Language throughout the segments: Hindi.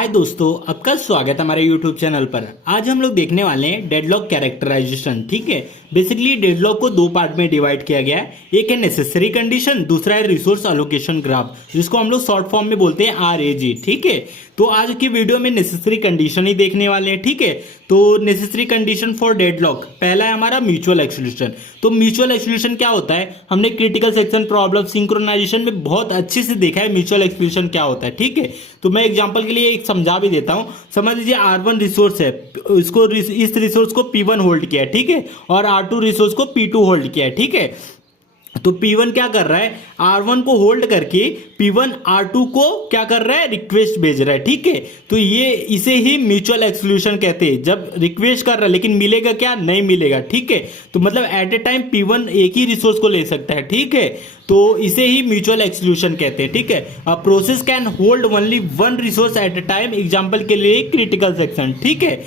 हाय दोस्तों, आपका स्वागत है हमारे यूट्यूब चैनल पर। आज हम लोग देखने वाले हैं डेडलॉक कैरेक्टराइजेशन। ठीक है, बेसिकली डेडलॉक को दो पार्ट में डिवाइड किया गया है। एक है नेसेसरी कंडीशन, दूसरा है रिसोर्स एलोकेशन ग्राफ, जिसको हम लोग शॉर्ट फॉर्म में बोलते हैं RAG। ठीक है, तो आज की वीडियो में नेसेसरी कंडीशन ही देखने वाले हैं। ठीक है, तो नेसेसरी कंडीशन फॉर डेडलॉक पहला है हमारा म्यूचुअल एक्सक्लूशन। तो म्यूचुअल एक्सक्लूशन क्या होता है, हमने क्रिटिकल सेक्शन प्रॉब्लम सिंक्रोनाइजेशन में बहुत अच्छे से देखा है म्यूचुअल एक्सक्लूशन क्या होता है। ठीक है, तो मैं एग्जांपल के लिए एक समझा भी देता हूं। समझ लीजिए R1 रिसोर्स है, इसको इस रिसोर्स को P1 होल्ड किया है। ठीक है, और R2 रिसोर्स को P2 होल्ड किया है। ठीक है, तो P1 क्या कर रहा है, R1 को होल्ड करके P1 R2 को क्या कर रहा है, रिक्वेस्ट भेज रहा है। ठीक है, तो ये इसे ही म्यूचुअल एक्सक्लूशन कहते हैं। जब रिक्वेस्ट कर रहा है लेकिन मिलेगा क्या, नहीं मिलेगा। ठीक है, तो मतलब एट ए टाइम P1 एक ही रिसोर्स को ले सकता है। ठीक है, तो इसे ही म्यूचुअल एक्सक्लूशन कहते हैं। ठीक है, a process can hold only one resource at A time, example के लिए क्रिटिकल सेक्शन। ठीक है,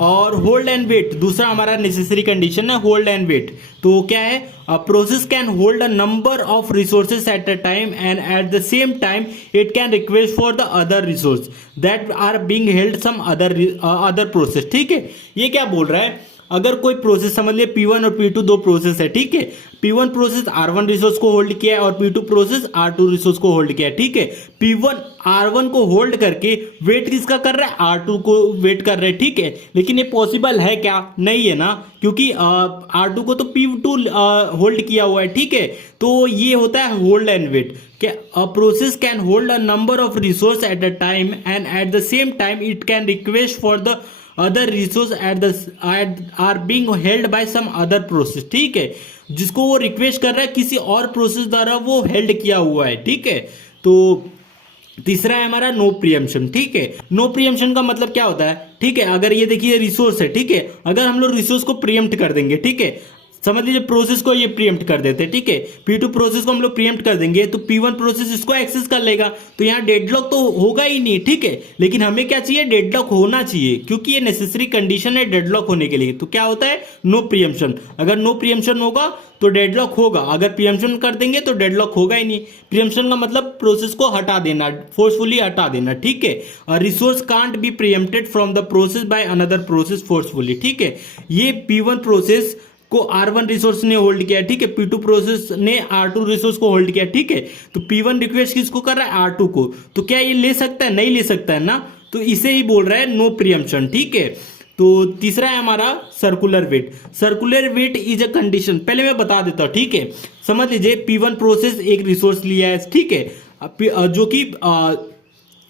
और होल्ड एंड वेट दूसरा हमारा नेसेसरी कंडीशन है, होल्ड एंड वेट। तो क्या है, a process can hold a number of resources at a time and at the same time it can request for the other resource that are being held some other process. ठीक है, ये क्या बोल रहा है, अगर कोई प्रोसेस समझ लिया P1 और P2 दो प्रोसेस है। ठीक है, P1 प्रोसेस R1 रिसोर्स को होल्ड किया है और P2 प्रोसेस R2 रिसोर्स को होल्ड किया है। ठीक है, P1 R1 को होल्ड करके वेट किसका कर रहा है, R2 को वेट कर रहा है। ठीक है, लेकिन ये पॉसिबल है क्या, नहीं है ना, क्योंकि R2 को तो P2 होल्ड किया हुआ है। ठीक है, तो ये होता है होल्ड एंड वेट। क्या, a process can hold a number of resource at a time and at the same time it can request for the other resource are being held by some other process. ठीक है, जिसको वो रिक्वेस्ट कर रहा है किसी और प्रोसेस द्वारा वो हेल्ड किया हुआ है। ठीक है, तो तीसरा है हमारा नो प्रियम्पशन। ठीक है, नो प्रियम्पशन का मतलब क्या होता है, ठीक है, अगर ये देखिए रिसोर्स है। ठीक है, अगर हम लोग रिसोर्स को प्रियम्प्ट कर देंगे, ठीक है, समझ लीजिए प्रोसेस को ये प्रीएम्प्ट कर देते हैं। ठीक है, P2 प्रोसेस को हम लोग प्रीएम्प्ट कर देंगे तो P1 प्रोसेस इसको एक्सेस कर लेगा, तो यहाँ डेडलॉक तो होगा ही नहीं। ठीक है, लेकिन हमें क्या चाहिए, डेडलॉक होना चाहिए, क्योंकि ये नेसेसरी कंडीशन है डेडलॉक होने के लिए। तो क्या होता है, नो प्रियम्पशन। अगर नो प्रियम्पशन होगा तो डेडलॉक होगा, अगर प्रियम्पशन कर देंगे तो डेडलॉक होगा ही नहीं। प्रियम्पशन का मतलब प्रोसेस को हटा देना, फोर्सफुली हटा देना। ठीक है, resource can't be preempted from the process by another process forcefully. ठीक है, ये P1 प्रोसेस को R1 रिसोर्स ने होल्ड किया। ठीक है, P2 प्रोसेस ने R2 रिसोर्स को होल्ड किया। ठीक है, तो P1 रिक्वेस्ट किसको कर रहा है, R2 को, तो क्या ये ले सकता है, नहीं ले सकता है ना, तो इसे ही बोल रहा है नो प्रियम्पशन। ठीक है, तो तीसरा है हमारा circular wait. Circular wait is a condition, पहले मैं बता देता हूं। ठीक है, समझ लीजिए P1 प्रोसेस एक रिसोर्स लिया है। ठीक है, जो कि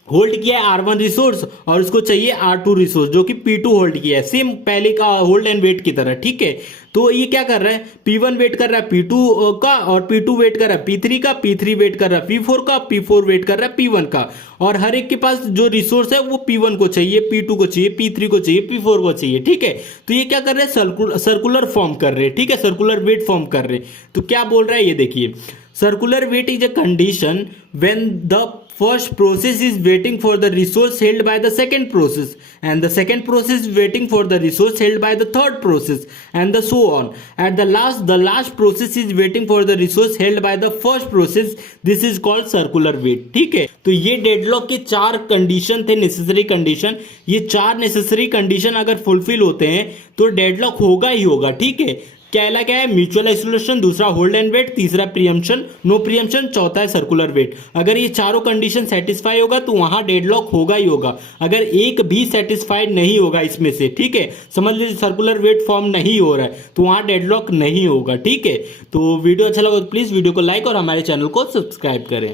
होल्ड किया है R1 रिसोर्स और उसको चाहिए R2 रिसोर्स जो कि P2 होल्ड किया है, सेम पहले का होल्ड एंड वेट की तरह। ठीक है, तो ये क्या कर रहा है, P1 वेट कर रहा है P2 का, और P2 वेट कर रहा है P3 का, P3 वेट कर रहा है P4 का, P4 वेट कर रहा है P1 का, और हर एक के पास जो रिसोर्स है वो P1 को चाहिए, P2 को चाहिए, P3 को चाहिए, P4 को चाहिए। ठीक है, तो ये क्या कर रहे हैं, सर्कुलर फॉर्म कर रहे हैं। ठीक है, सर्कुलर वेट फॉर्म कर रहे हैं। तो क्या बोल रहा है, ये देखिए, circular wait is a condition when the first process is waiting for the resource held by the second process and the second process is waiting for the resource held by the third process and the so on. At the last process is waiting for the resource held by the first process. This is called circular wait. ठीक है, तो ये डेडलॉक के चार कंडीशन थे, नेसेसरी कंडीशन। ये चार नेसेसरी कंडीशन अगर फुलफिल होते हैं तो डेडलॉक होगा ही होगा। ठीक है, क्या है, म्यूचुअल एक्सक्लूशन, दूसरा होल्ड एंड वेट, तीसरा प्रियम्पशन, नो प्रियम्पशन, चौथा है सर्कुलर वेट। अगर ये चारों कंडीशन सेटिस्फाई होगा तो वहां डेडलॉक होगा ही होगा। अगर एक भी सेटिस्फाइड नहीं होगा इसमें से, ठीक है, समझ लीजिए सर्कुलर वेट फॉर्म नहीं हो रहा है, तो वहां डेडलॉक नहीं होगा। ठीक है, तो वीडियो अच्छा लगा तो प्लीज वीडियो को लाइक और हमारे चैनल को सब्सक्राइब करें।